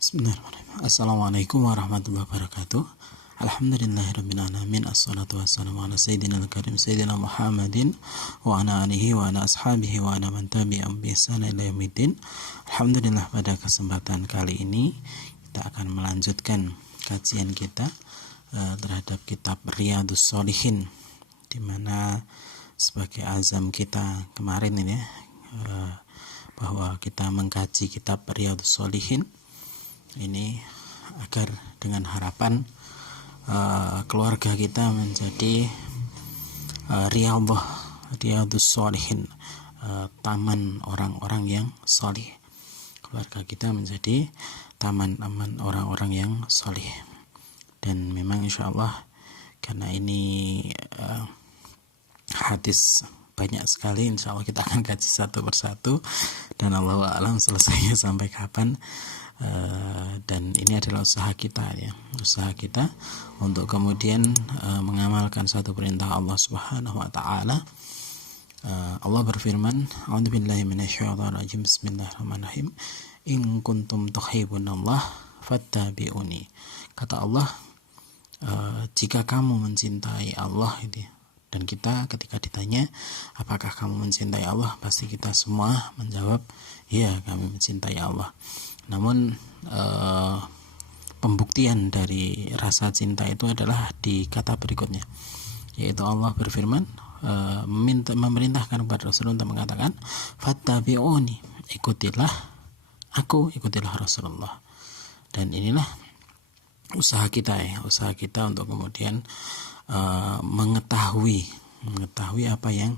Bismillahirrahmanirrahim. Assalamualaikum warahmatullahi wabarakatuh. Alhamdulillahirabbil alamin. Assalatu wassalamu ala sayyidina al-karim sayyidina Muhammadin wa ala alihi wa ala ashabihi wa ala man tabi'ahum bi ihsan ila yaumiddin. Alhamdulillah, pada kesempatan kali ini kita akan melanjutkan kajian kita terhadap kitab Riyadhus Shalihin, di mana sebagai azam kita kemarin ini bahwa kita mengkaji kitab Riyadhus Shalihin ini agar dengan harapan keluarga kita menjadi Riyadhus Shalihin, taman orang-orang yang salih. Keluarga kita menjadi taman-taman orang-orang yang salih. Dan memang insya Allah karena ini hadis banyak sekali, insya Allah kita akan kaji satu persatu, dan Allahu a'lam selesainya sampai kapan. Dan ini adalah usaha kita, ya, usaha kita untuk kemudian mengamalkan satu perintah Allah Subhanahu wa taala. Allah berfirman, a'udzubillahi minasyaitonirrajim, bismillahirrahmanirrahim, in kuntum tuhibbunallah fattabi'uni. Kata Allah, jika kamu mencintai Allah, dan kita ketika ditanya apakah kamu mencintai Allah, pasti kita semua menjawab ya, kami mencintai Allah. Namun pembuktian dari rasa cinta itu adalah di kata berikutnya, yaitu Allah berfirman, memerintahkan kepada Rasulullah untuk mengatakan fattabi'uni, ikutilah aku, ikutilah Rasulullah. Dan inilah usaha kita, usaha kita untuk kemudian mengetahui apa yang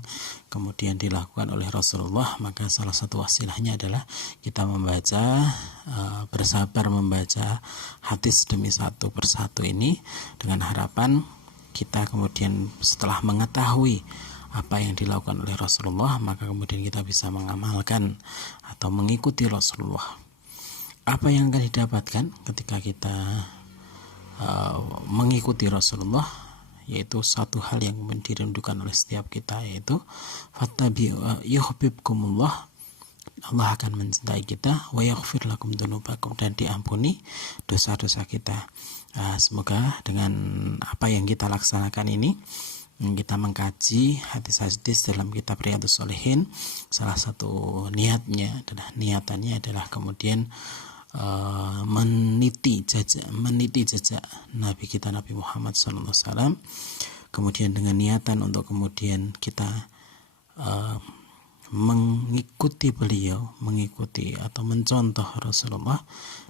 kemudian dilakukan oleh Rasulullah. Maka salah satu wasilahnya adalah kita membaca, bersabar membaca hadis demi satu persatu ini, dengan harapan kita kemudian setelah mengetahui apa yang dilakukan oleh Rasulullah, maka kemudian kita bisa mengamalkan atau mengikuti Rasulullah. Apa yang akan didapatkan ketika kita mengikuti Rasulullah, yaitu satu hal yang dirindukan oleh setiap kita, yaitu yuhibbukumullah, Allah akan mencintai kita, wa yaghfir lakum dzunubakum, dan diampuni dosa-dosa kita. Semoga dengan apa yang kita laksanakan ini, kita mengkaji hadis-hadis dalam kitab Riyadhus Shalihin, salah satu niatannya adalah kemudian meniti jejak Nabi kita, Nabi Muhammad SAW, kemudian dengan niatan untuk kemudian kita mengikuti beliau, mengikuti atau mencontoh Rasulullah,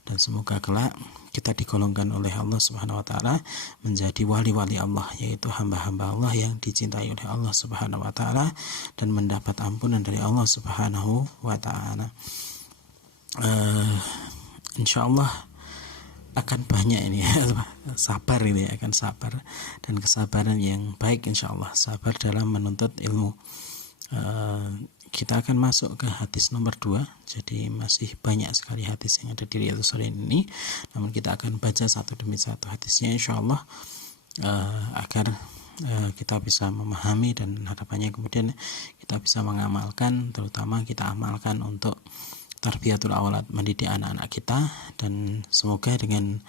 dan semoga kelak kita digolongkan oleh Allah Subhanahu wa taala menjadi wali-wali Allah, yaitu hamba-hamba Allah yang dicintai oleh Allah Subhanahu wa taala dan mendapat ampunan dari Allah Subhanahu wa taala. Insya Allah akan banyak ini sabar, ini akan sabar, dan kesabaran yang baik, insya Allah sabar dalam menuntut ilmu. Kita akan masuk ke hadis nomor 2. Jadi masih banyak sekali hadis yang ada di Riyadhus Shalihin ini, namun kita akan baca satu demi satu hadisnya, insya Allah agar kita bisa memahami, dan harapannya kemudian kita bisa mengamalkan, terutama kita amalkan untuk tarbiyatul aulad, mendidik anak-anak kita. Dan semoga dengan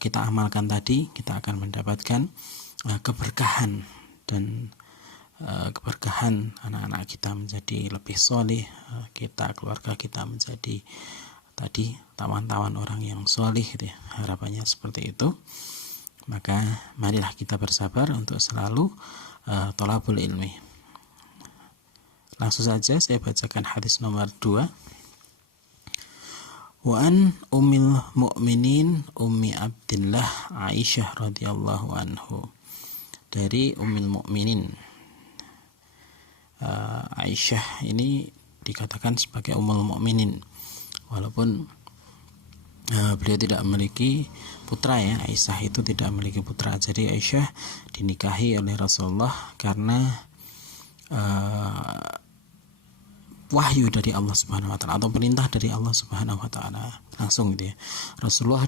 kita amalkan tadi, kita akan mendapatkan keberkahan, dan keberkahan anak-anak kita menjadi lebih solih, kita, keluarga kita menjadi tadi tawan-tawan orang yang solih, gitu ya. Harapannya seperti itu. Maka marilah kita bersabar untuk selalu thalabul ilmi. Langsung saja saya bacakan hadis nomor 2. Wa an ummil mu'minin ummi Abdillah Aisyah radhiyallahu anhu, dari ummil mu'minin Aisyah ini dikatakan sebagai ummul mu'minin, walaupun beliau tidak memiliki putra, ya. Aisyah itu tidak memiliki putra. Jadi Aisyah dinikahi oleh Rasulullah karena wahyu dari Allah Subhanahu wa taala atau perintah dari Allah Subhanahu wa taala langsung, gitu ya. Rasulullah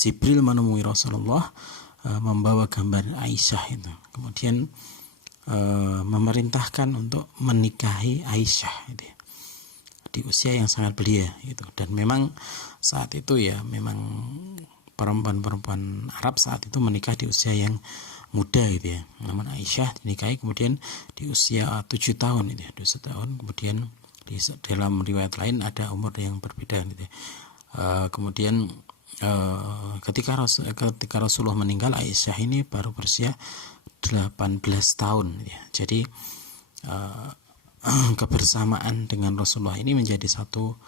Jibril menemui Rasulullah membawa gambar Aisyah itu, kemudian memerintahkan untuk menikahi Aisyah, gitu ya. di usia yang sangat belia gitu. Dan memang saat itu ya memang perempuan-perempuan Arab saat itu menikah di usia yang muda gitu ya. Namun Aisyah dinikahi kemudian di usia 7 tahun gitu ya, 7 tahun. Kemudian dalam riwayat lain ada umur yang berbeda gitu ya. Kemudian ketika Rasulullah meninggal, Aisyah ini baru berusia 18 tahun gitu ya. Jadi kebersamaan dengan Rasulullah ini menjadi satu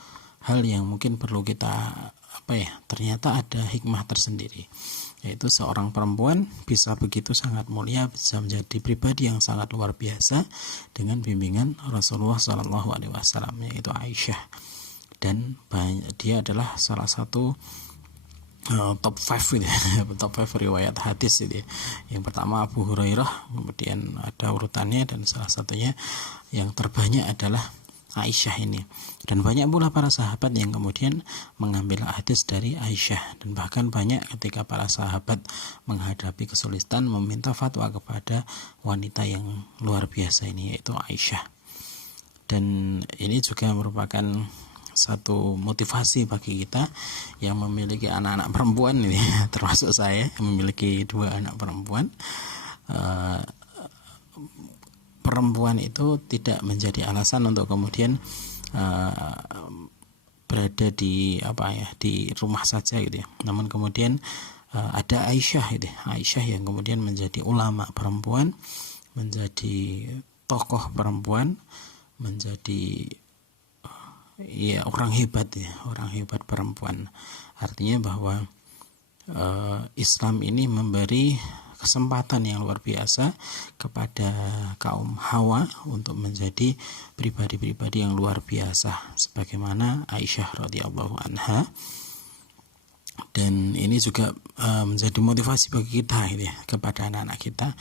hal yang mungkin perlu kita ternyata ada hikmah tersendiri, yaitu seorang perempuan bisa begitu sangat mulia, bisa menjadi pribadi yang sangat luar biasa dengan bimbingan Rasulullah SAW, yaitu Aisyah. Dan dia adalah salah satu top 5 gitu ya, top 5 riwayat hadis gitu ya. Yang pertama Abu Hurairah, kemudian ada urutannya, dan salah satunya yang terbanyak adalah Aisyah ini. Dan banyak pula para sahabat yang kemudian mengambil hadis dari Aisyah, dan bahkan banyak ketika para sahabat menghadapi kesulitan meminta fatwa kepada wanita yang luar biasa ini, yaitu Aisyah. Dan ini juga merupakan satu motivasi bagi kita yang memiliki anak-anak perempuan ini, termasuk saya yang memiliki 2 anak perempuan. Perempuan itu tidak menjadi alasan untuk kemudian berada di di rumah saja gitu ya. Namun kemudian ada Aisyah gitu, Aisyah yang kemudian menjadi ulama perempuan, menjadi tokoh perempuan, menjadi orang hebat ya, orang hebat perempuan. Artinya bahwa Islam ini memberi kesempatan yang luar biasa kepada kaum Hawa untuk menjadi pribadi-pribadi yang luar biasa sebagaimana Aisyah radhiyallahu anha. Dan ini juga menjadi motivasi bagi kita gitu ya, kepada anak-anak kita,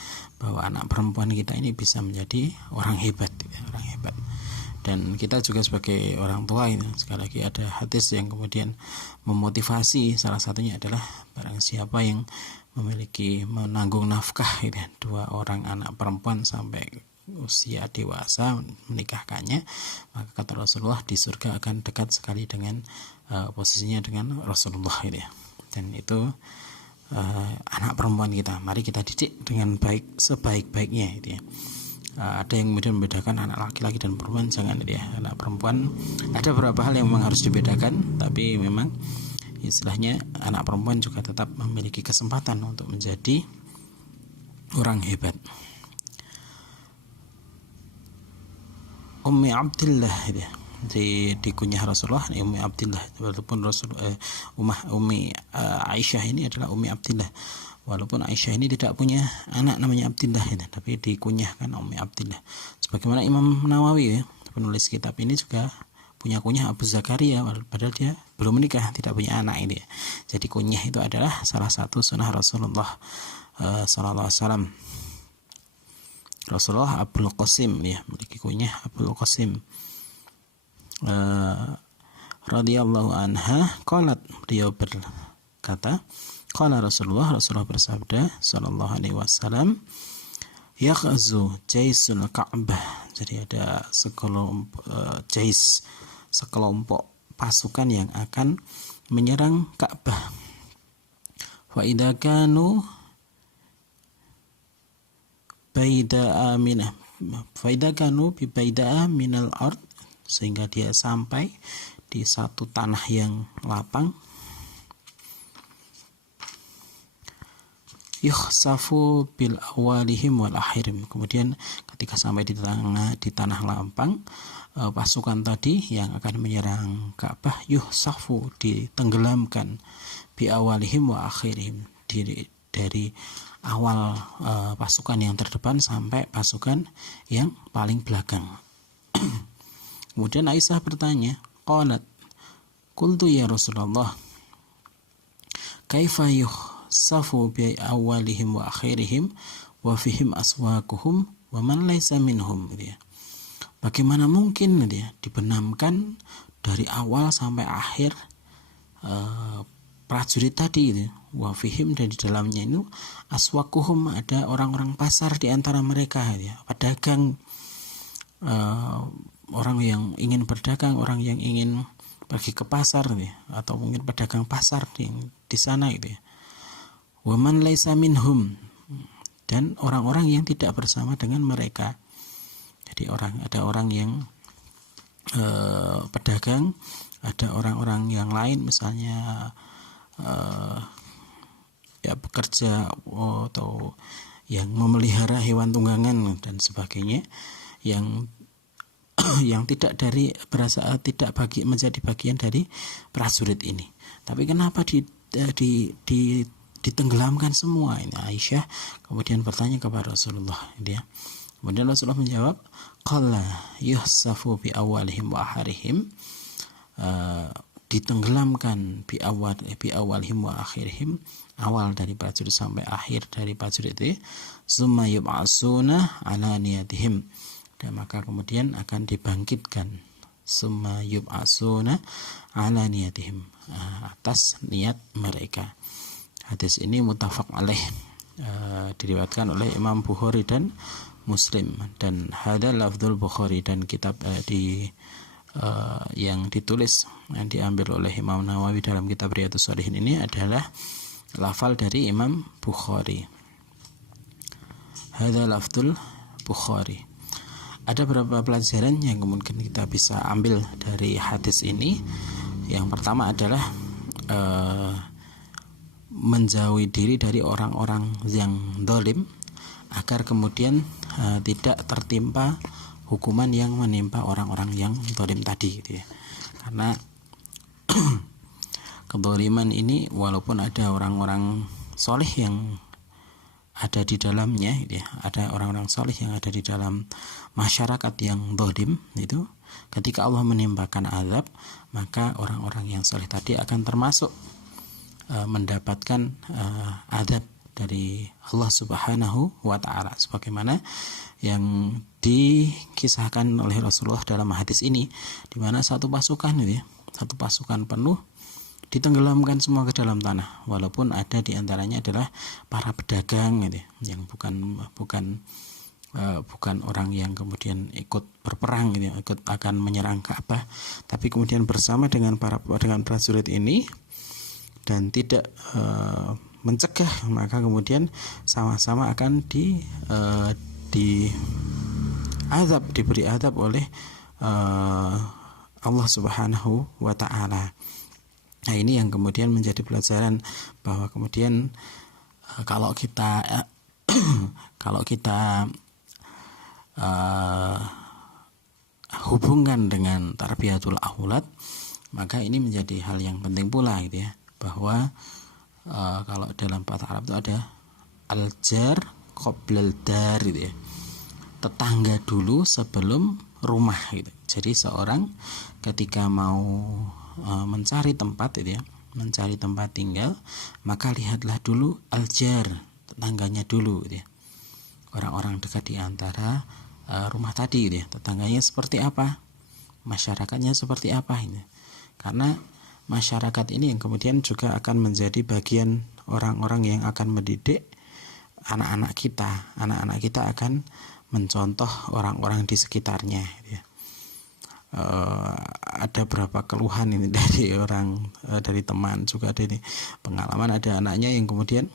bahwa anak perempuan kita ini bisa menjadi orang hebat gitu, orang hebat. Dan kita juga sebagai orang tua ini, sekali lagi ada hadis yang kemudian memotivasi, salah satunya adalah barang siapa yang memiliki menanggung nafkah gitu, 2 orang anak perempuan sampai usia dewasa menikahkannya, maka kata Rasulullah di surga akan dekat sekali dengan posisinya dengan Rasulullah gitu ya. Dan itu anak perempuan kita, mari kita didik dengan baik, sebaik-baiknya gitu ya. Ada yang kemudian membedakan anak laki-laki dan perempuan, jangan ya. Anak perempuan ada beberapa hal yang memang harus dibedakan, tapi memang istilahnya anak perempuan juga tetap memiliki kesempatan untuk menjadi orang hebat. Ummi Abdillah ya, di kunyah Rasulullah Ummi Abdillah, walaupun Ummi Aisyah ini adalah Ummi Abdillah, walaupun Aisyah ini tidak punya anak namanya Abdillah ya, tapi dikunyahkan Ummi Abdillah. Sebagaimana Imam Nawawi ya, penulis kitab ini juga punya kunyah Abu Zakaria, padahal dia belum menikah, tidak punya anak ini ya. Jadi kunyah itu adalah salah satu sunnah Rasulullah sallallahu alaihi wasallam. Rasulullah Abul Qasim ya, memiliki kunyah Abul Qasim radhiyallahu anha. Qalat, beliau berkata, qala Rasulullah bersabda sallallahu alaihi wasallam, yaghzu jaisul Ka'bah. Jadi ada sekelompok pasukan yang akan menyerang Ka'bah. Wa idza kanu baida'a minah, faida kanu bi baida'a minal ard, sehingga dia sampai di satu tanah yang lapang. Yukhsafu bil awalihim wal akhirim, kemudian ketika sampai di tanah lapang, pasukan tadi yang akan menyerang Ka'bah yukhsafu, ditenggelamkan, bi awalihim wa akhirihim, dari awal pasukan yang terdepan sampai pasukan yang paling belakang. Kemudian Aisyah bertanya, qalat, qultu ya Rasulullah, kaifa yukhsafu bi awalihim wa akhirihim wa fihim aswaquhum wa man laysa minhum. Bagaimana mungkin dibenamkan dari awal sampai akhir prajurit tadi itu, wa fihim, dan di dalamnya itu aswaquhum, ada orang-orang pasar di antara mereka ya, pedagang orang yang ingin berdagang, orang yang ingin pergi ke pasar gitu ya, atau mungkin pedagang pasar di sana gitu ya. Wa man laisa minhum, dan orang-orang yang tidak bersama dengan mereka. Jadi ada orang yang pedagang, ada orang-orang yang lain misalnya ya bekerja atau yang memelihara hewan tunggangan dan sebagainya, yang yang tidak menjadi bagian dari prajurit ini. Tapi kenapa ditenggelamkan semua ini? Aisyah kemudian bertanya kepada Rasulullah, dia. Kemudian Rasulullah menjawab, qala yuhsafu bi awalihim wa akhirihim, ditenggelamkan bi awalihim wa akhirihim, awal dari prajurit sampai akhir dari prajurit itu, summa yub'asuna ala niyatihim, dan maka kemudian akan dibangkitkan, summa yub'asuna ala niyatihim, atas niat mereka. Hadis ini muttafaq alaih, diriwayatkan oleh Imam Bukhari dan Muslim, dan hadal lafdzul Bukhari, dan kitab yang ditulis yang diambil oleh Imam Nawawi dalam kitab Riyadhus Shalihin ini adalah lafal dari Imam Bukhari. Hadal lafdzul Bukhari. Ada beberapa pelajaran yang mungkin kita bisa ambil dari hadis ini. Yang pertama adalah menjauhi diri dari orang-orang yang zalim, agar kemudian tidak tertimpa hukuman yang menimpa orang-orang yang zalim tadi gitu ya. Karena kezaliman ini walaupun ada orang-orang soleh yang ada di dalamnya gitu ya, ada orang-orang soleh yang ada di dalam masyarakat yang zalim itu, ketika Allah menimpakan azab, maka orang-orang yang soleh tadi akan termasuk mendapatkan azab dari Allah Subhanahu wa ta'ala, sebagaimana yang dikisahkan oleh Rasulullah dalam hadis ini, di mana satu pasukan gitu ya, satu pasukan penuh ditenggelamkan semua ke dalam tanah, walaupun ada di antaranya adalah para pedagang gitu ya, yang bukan orang yang kemudian ikut berperang gitu ya, ikut akan menyerang Ka'bah, tapi kemudian bersama dengan prajurit ini dan tidak mencegah, maka kemudian sama-sama akan diberi azab oleh Allah Subhanahu wa ta'ala. Nah, ini yang kemudian menjadi pelajaran bahwa kemudian kalau kita hubungkan dengan tarbiyatul aulad, maka ini menjadi hal yang penting pula gitu ya, bahwa kalau dalam bahasa Arab itu ada al-jar qoblal dar gitu ya, tetangga dulu sebelum rumah gitu. Jadi seorang ketika mau mencari tempat gitu ya, mencari tempat tinggal, maka lihatlah dulu al-jar, tetangganya dulu gitu ya, orang-orang dekat di antara rumah tadi gitu ya, tetangganya seperti apa, masyarakatnya seperti apa ini. Karena masyarakat ini yang kemudian juga akan menjadi bagian orang-orang yang akan mendidik anak-anak kita. Anak-anak kita akan mencontoh orang-orang di sekitarnya gitu ya. Ada berapa keluhan ini dari teman, juga dari pengalaman, ada anaknya yang kemudian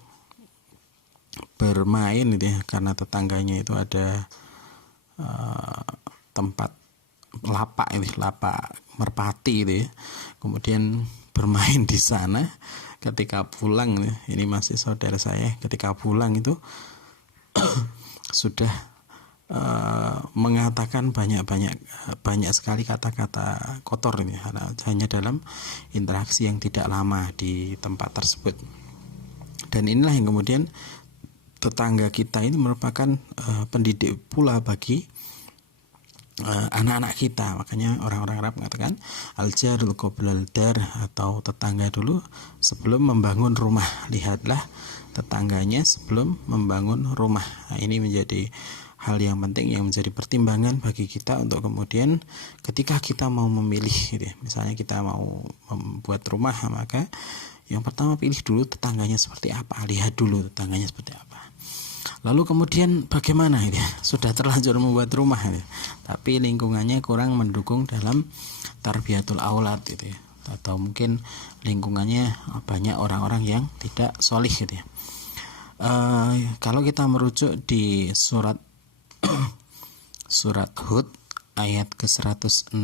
bermain gitu ya, karena tetangganya itu ada tempat lapak merpati gitu ya, kemudian bermain di sana. Ketika pulang, ini masih saudara saya, ketika pulang itu sudah mengatakan banyak sekali kata-kata kotor ini, hanya dalam interaksi yang tidak lama di tempat tersebut. Dan inilah yang kemudian tetangga kita ini merupakan pendidik pula bagi anak-anak kita. Makanya orang-orang Arab mengatakan al-jarul qoblal dar, atau tetangga dulu sebelum membangun rumah. Lihatlah tetangganya sebelum membangun rumah. Nah, ini menjadi hal yang penting yang menjadi pertimbangan bagi kita untuk kemudian ketika kita mau memilih gitu ya, misalnya kita mau membuat rumah, maka yang pertama pilih dulu tetangganya seperti apa, lihat dulu tetangganya seperti apa. Lalu kemudian bagaimana ini? Sudah terlanjur membuat rumah ini, tapi lingkungannya kurang mendukung dalam tarbiyatul aulad gitu ya. Atau mungkin lingkungannya banyak orang-orang yang tidak solih gitu ya. Kalau kita merujuk di surat surat Hud ayat ke-116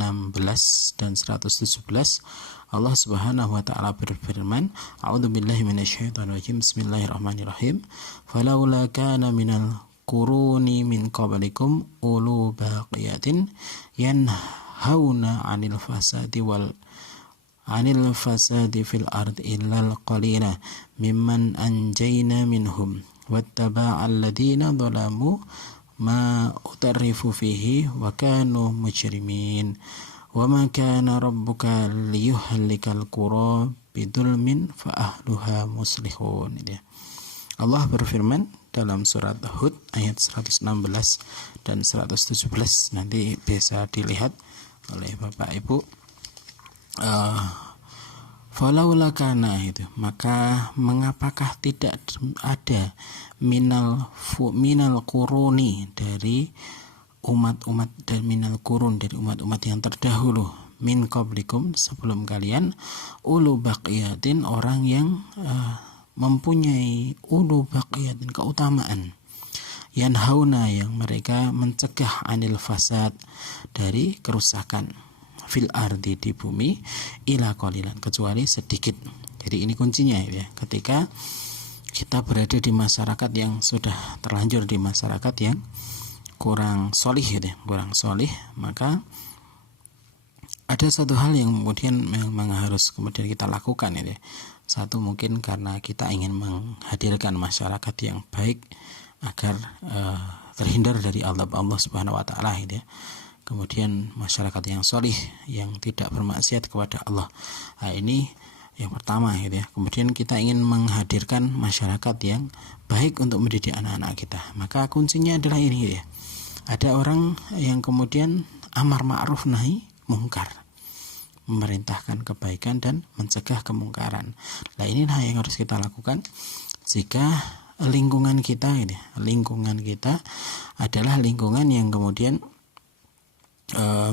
dan 117, Allah Subhanahu wa taala berfirman, A'udzubillahi minasyaitonirrajim. Bismillahirrahmanirrahim. Falaula kana minal quruni min qablikum ulu baqiyatin yanhauna 'anil fasadi fil ardi illal qalila mimman anjayna minhum wattaba'al ladzina zalamu ma utarrifu fihi wa kanu mujrimin wa ma kana rabbuka liyuhlikal qura bidulmin fa ahluha muslihun. Allah berfirman dalam surat Hud ayat 116 dan 117, nanti bisa dilihat oleh Bapak Ibu. Falaula kana itu, maka mengapakah tidak ada minal quruni, dari umat-umat, dan minal qurun, dari umat-umat yang terdahulu, min qablikum, sebelum kalian, ulu baqiyatin, orang yang mempunyai ulu baqiyatin, keutamaan, yanhauna, yang mereka mencegah, anil fasad, dari kerusakan, fil ardi, di bumi, ila qalilan, kecuali sedikit. Jadi ini kuncinya ya, ketika kita berada di masyarakat yang sudah terlanjur di masyarakat yang kurang solih ya, kurang solih, maka ada satu hal yang kemudian memang harus kemudian kita lakukan ya. Satu, mungkin karena kita ingin menghadirkan masyarakat yang baik agar terhindar dari azab Allah Subhanahu wa taala ya. Kemudian masyarakat yang solih, yang tidak bermaksiat kepada Allah. Nah, ini yang pertama ya. Kemudian kita ingin menghadirkan masyarakat yang baik untuk mendidik anak-anak kita. Maka kuncinya adalah ini ya. Ada orang yang kemudian amar ma'ruf nahi mungkar, memerintahkan kebaikan dan mencegah kemungkaran. Nah, inilah yang harus kita lakukan jika lingkungan kita ini, lingkungan kita adalah lingkungan yang kemudian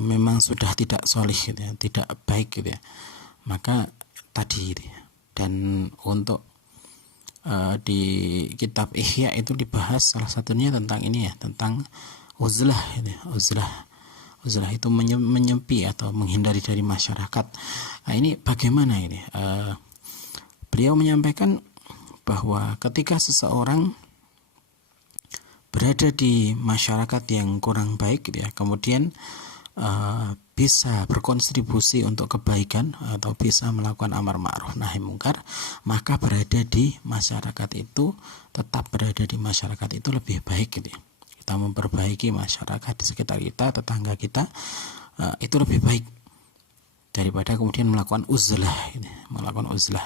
memang sudah tidak solih gitu ya, tidak baik gitu ya. Maka tadi gitu ya. Dan untuk di kitab Ihya itu dibahas salah satunya tentang ini ya, tentang uzlah gitu ya. Uzlah itu menyepi atau menghindari dari masyarakat. Nah, ini bagaimana ini? Beliau menyampaikan bahwa ketika seseorang berada di masyarakat yang kurang baik gitu ya, kemudian bisa berkontribusi untuk kebaikan atau bisa melakukan amar ma'ruf nahi mungkar, maka berada di masyarakat itu, tetap berada di masyarakat itu lebih baik gitu ya. Kita memperbaiki masyarakat di sekitar kita, tetangga kita, itu lebih baik daripada kemudian melakukan uzlah gitu, melakukan uzlah.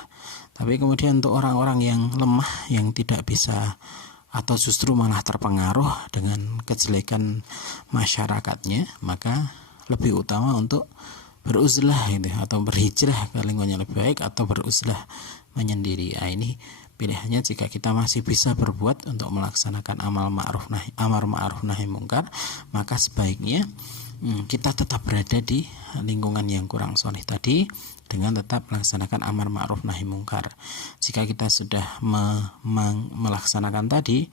Tapi kemudian untuk orang-orang yang lemah, yang tidak bisa atau justru malah terpengaruh dengan kejelekan masyarakatnya, maka lebih utama untuk beruzlah gitu, atau berhijrah ke lingkungan yang lebih baik, atau beruzlah menyendiri. Nah, ini pilihannya jika kita masih bisa berbuat untuk melaksanakan amar ma'ruf nahi mungkar, maka sebaiknya kita tetap berada di lingkungan yang kurang soleh tadi dengan tetap melaksanakan amar ma'ruf nahi mungkar. Jika kita sudah melaksanakan tadi,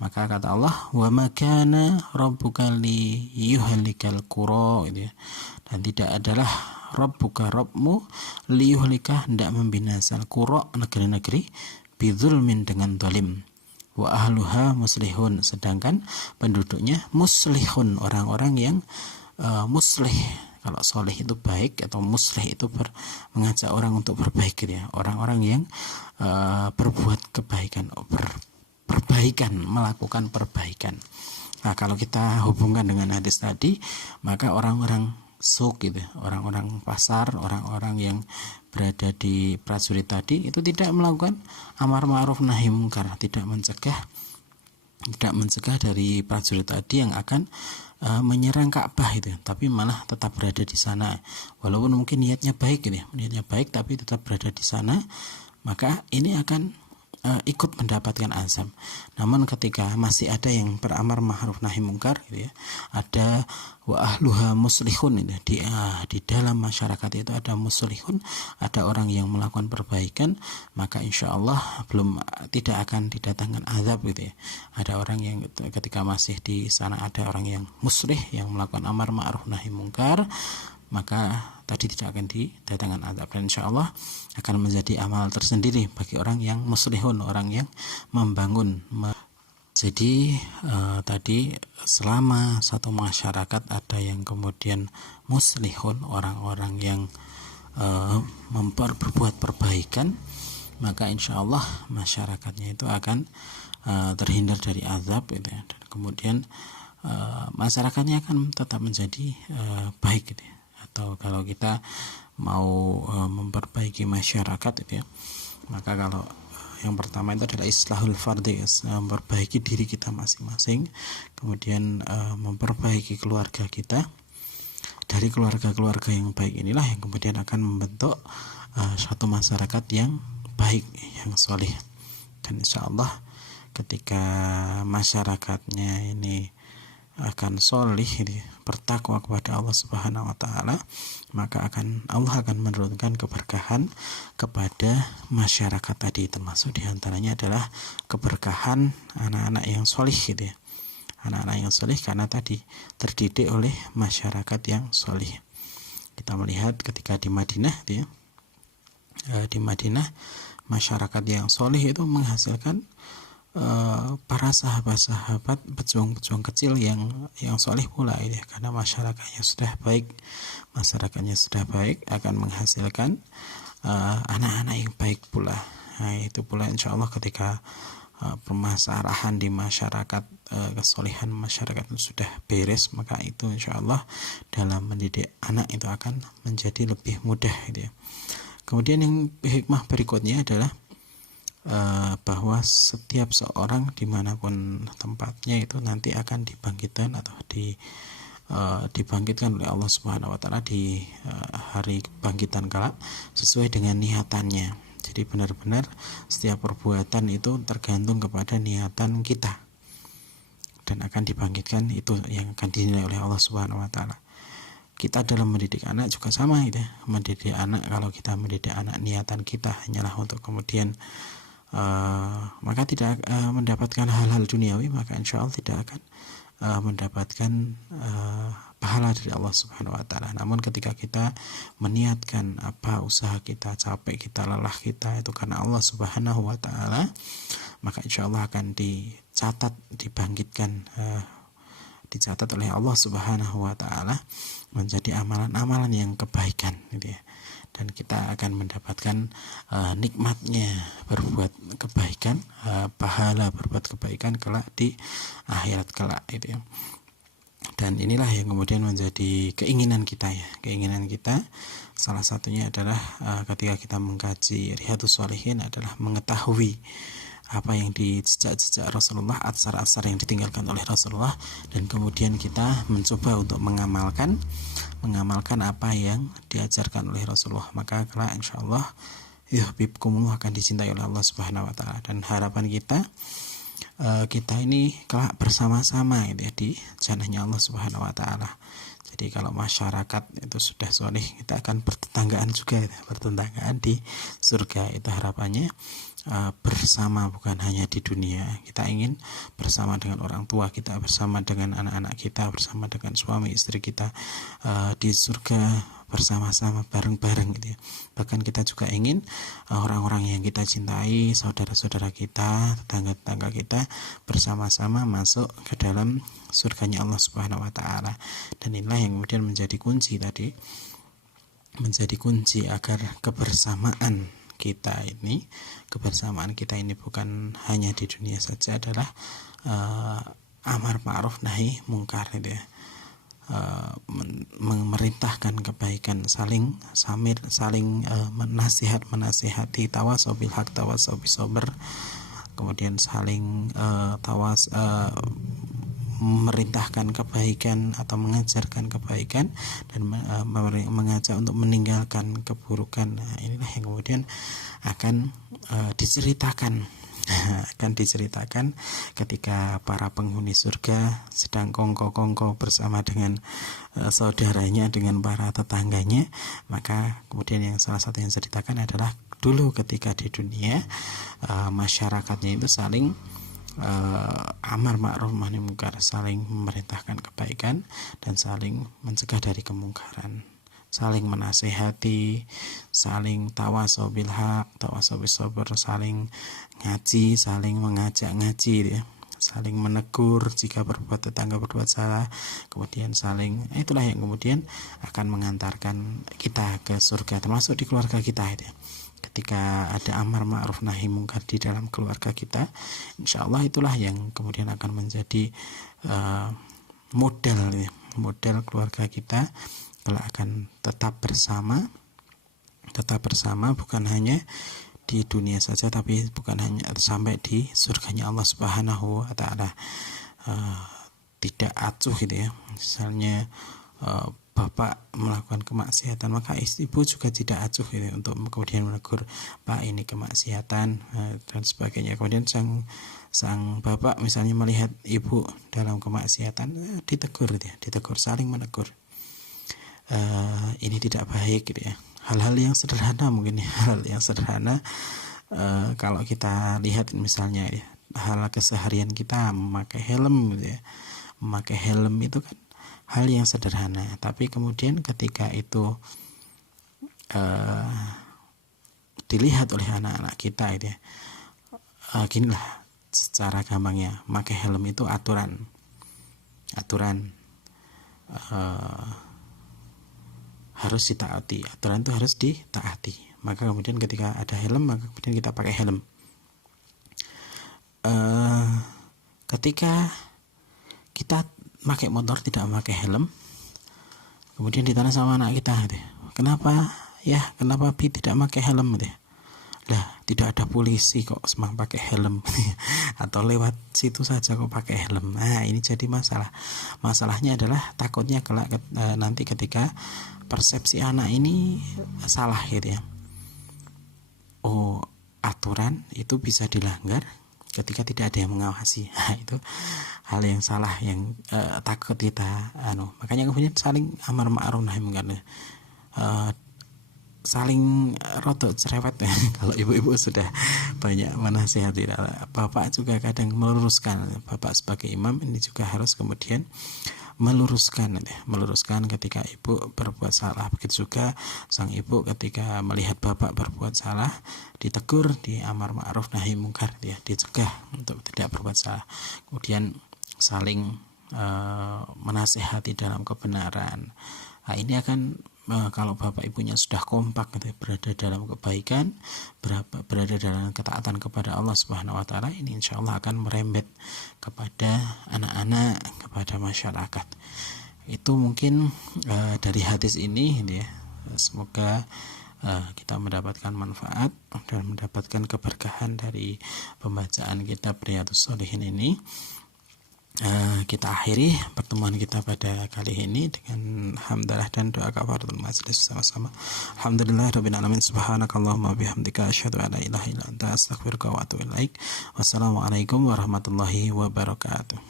maka kata Allah, wa ma kana rabbuka liyuhlikal qura gitu ya. Dan tidak adalah rabbuka, Rabbmu, liyuhlika, hendak membinasal, qura, negeri-negeri, bidzulmin, dengan zalim, wa ahluha muslihun, sedangkan penduduknya muslihun, orang-orang yang muslih. Kalau soleh itu baik, atau muslih itu mengajak orang untuk berbaik gitu ya. Orang-orang yang berbuat kebaikan, perbaikan, melakukan perbaikan. Nah, kalau kita hubungkan dengan hadis tadi, maka orang-orang suk gitu, orang-orang pasar, orang-orang yang berada di prajurit tadi itu tidak melakukan amar ma'ruf nahi mungkar, tidak mencegah dari prajurit tadi yang akan menyerang Ka'bah itu, tapi malah tetap berada di sana, walaupun mungkin niatnya baik gitu ya, niatnya baik tapi tetap berada di sana. Maka ini akan ikut mendapatkan azab. Namun ketika masih ada yang beramar ma'ruf nahi mungkar gitu ya, ada wa ahluha muslihun, di dalam masyarakat itu ada muslihun, ada orang yang melakukan perbaikan, maka insya Allah tidak akan didatangkan azab gitu ya. Ada orang yang ketika masih di sana ada orang yang muslih yang melakukan amar ma'ruf nahi mungkar, maka tadi tidak akan didatangkan azab, dan insya Allah akan menjadi amal tersendiri bagi orang yang muslihun, orang yang membangun. Jadi tadi selama satu masyarakat ada yang kemudian muslihun, orang-orang yang berbuat perbaikan, maka insya Allah masyarakatnya itu akan terhindar dari azab gitu ya. Dan kemudian masyarakatnya akan tetap menjadi baik gitu ya. Atau kalau kita mau memperbaiki masyarakat gitu ya, maka kalau yang pertama itu adalah islahul fardhi, memperbaiki diri kita masing-masing, kemudian memperbaiki keluarga kita. Dari keluarga-keluarga yang baik inilah yang kemudian akan membentuk suatu masyarakat yang baik, yang soleh. Dan insya Allah ketika masyarakatnya ini akan solih, bertakwa kepada Allah Subhanahu wa Ta'ala, maka Allah akan menurunkan keberkahan kepada masyarakat tadi. Termasuk diantaranya adalah keberkahan anak-anak yang solih gitu ya. Anak-anak yang solih karena tadi terdidik oleh masyarakat yang solih. Kita melihat ketika di Madinah gitu ya, di Madinah masyarakat yang solih itu menghasilkan para sahabat-sahabat, pejuang-pejuang kecil yang soleh pula ya, karena masyarakatnya sudah baik akan menghasilkan anak-anak yang baik pula. Nah, itu pula insya Allah ketika permasalahan di masyarakat, kesolehan masyarakat itu sudah beres, maka itu insya Allah dalam mendidik anak itu akan menjadi lebih mudah gitu ya. Kemudian yang hikmah berikutnya adalah bahwa setiap seorang dimanapun tempatnya itu nanti akan dibangkitkan atau dibangkitkan oleh Allah Subhanahu wa Ta'ala di hari kebangkitan kelak sesuai dengan niatannya. Jadi benar-benar setiap perbuatan itu tergantung kepada niatan kita, dan akan dibangkitkan itu yang akan dinilai oleh Allah Subhanahu wa Ta'ala. Kita dalam mendidik anak juga sama gitu ya. Mendidik anak, kalau kita mendidik anak niatan kita hanyalah untuk kemudian maka tidak mendapatkan hal-hal duniawi, maka insya Allah tidak akan mendapatkan pahala dari Allah Subhanahu wa Ta'ala. Namun ketika kita meniatkan apa usaha kita, capek kita, lelah kita itu karena Allah Subhanahu wa Ta'ala, maka insya Allah akan dicatat oleh Allah Subhanahu wa Ta'ala menjadi amalan-amalan yang kebaikan gitu ya. Dan kita akan mendapatkan nikmatnya berbuat kebaikan, pahala berbuat kebaikan kelak di akhirat kelak itu ya. Dan inilah yang kemudian menjadi keinginan kita ya. Keinginan kita salah satunya adalah ketika kita mengkaji Riyadhus Shalihin adalah mengetahui apa yang di jejak-jejak Rasulullah, asar-asar yang ditinggalkan oleh Rasulullah, dan kemudian kita mencoba untuk mengamalkan apa yang diajarkan oleh Rasulullah, maka kelak insyaallah yuhibbukumullah akan dicintai oleh Allah Subhanahu wa Ta'ala. Dan harapan kita ini kelak bersama-sama gitu ya, di jannahnya Allah Subhanahu wa Ta'ala. Jadi kalau masyarakat itu sudah soleh, kita akan bertetanggaan juga gitu, bertetanggaan di surga. Itu harapannya bersama, bukan hanya di dunia. Kita ingin bersama dengan orang tua kita, bersama dengan anak-anak kita, bersama dengan suami istri kita di surga bersama-sama, bareng-bareng gitu ya. Bahkan kita juga ingin orang-orang yang kita cintai, saudara-saudara kita, tetangga-tetangga kita bersama-sama masuk ke dalam surganya Allah Subhanahu wa Ta'ala. Dan inilah yang kemudian menjadi kunci tadi, menjadi kunci agar kebersamaan kita ini bukan hanya di dunia saja, adalah amar ma'ruf nahi mungkar gitu ya. Memerintahkan kebaikan, saling menasihati, tawasau bil haq, tawasau bis sabr, kemudian saling memerintahkan kebaikan atau mengajarkan kebaikan, dan mengajak untuk meninggalkan keburukan. Nah, inilah yang kemudian akan diceritakan akan diceritakan ketika para penghuni surga sedang kongko-kongko bersama dengan saudaranya, dengan para tetangganya. Maka kemudian yang salah satu yang diceritakan adalah dulu ketika di dunia masyarakatnya itu saling amar ma'ruf nahi munkar, saling memerintahkan kebaikan dan saling mencegah dari kemungkaran, saling menasehati, saling tawasau bil haq, tawasau bis sabr, saling ngaji, saling mengajak ngaji ya, saling menegur jika tetangga berbuat salah, kemudian saling, itulah yang kemudian akan mengantarkan kita ke surga, termasuk di keluarga kita itu ya. Ketika ada amar ma'ruf nahi munkar di dalam keluarga kita, insya Allah itulah yang kemudian akan menjadi model ya, model keluarga kita kalau akan tetap bersama bukan hanya di dunia saja, tapi bukan hanya sampai di surganya Allah Subhanahu wa taala. Tidak acuh gitu ya. Misalnya bapak melakukan kemaksiatan, maka ibu juga tidak acuh gitu, untuk kemudian menegur, Pak ini kemaksiatan dan sebagainya. Kemudian sang bapak misalnya melihat ibu dalam kemaksiatan, ditegur gitu ya, ditegur, saling menegur. Ini tidak baik gitu ya. Hal-hal yang sederhana mungkin ya, hal yang sederhana kalau kita lihat misalnya ya, hal keseharian kita memakai helm gitu ya. Memakai helm itu kan hal yang sederhana, tapi kemudian ketika itu dilihat oleh anak-anak kita gitu ya, ginilah secara gampangnya, pakai helm itu aturan harus ditaati, aturan itu harus ditaati. Maka kemudian ketika ada helm, maka kemudian kita pakai helm. Ketika kita pakai motor tidak memakai helm, kemudian ditanya sama anak kita gitu, kenapa Bi tidak pakai helm gitu. Lah, tidak ada polisi kok semang pakai helm atau lewat situ saja kok pakai helm. Nah, ini jadi masalahnya adalah takutnya kelak nanti ketika persepsi anak ini salah gitu ya, oh aturan itu bisa dilanggar ketika tidak ada yang mengawasi. Nah, itu hal yang salah yang takut kita makanya kemudian saling amar ma'ruf nahi munkar, saling rotok cerewet ya. Kalau ibu-ibu sudah banyak menasihati, bapak juga kadang meluruskan, bapak sebagai imam ini juga harus kemudian meluruskan ketika ibu berbuat salah. Begitu juga sang ibu ketika melihat bapak berbuat salah, ditegur, di amar ma'ruf nahi munkar ya, dicegah untuk tidak berbuat salah. Kemudian saling menasehati dalam kebenaran. Nah, ini akan kalau bapak ibunya sudah kompak gitu, berada dalam kebaikan, berada dalam ketaatan kepada Allah Subhanahu wa taala, ini insya Allah akan merembet kepada anak-anak, kepada masyarakat. Itu mungkin dari hadis ini ya. Semoga kita mendapatkan manfaat dan mendapatkan keberkahan dari pembacaan kitab Riyadhus Shalihin ini. Kita akhiri pertemuan kita pada kali ini dengan hamdalah dan doa kafaratul majelis sama-sama. Alhamdulillahirabbil alamin, subhanakallahumma bihamdika asyhadu an la ilaha illa anta astaghfiruka wa atubu ilaik. Wassalamualaikum warahmatullahi wabarakatuh.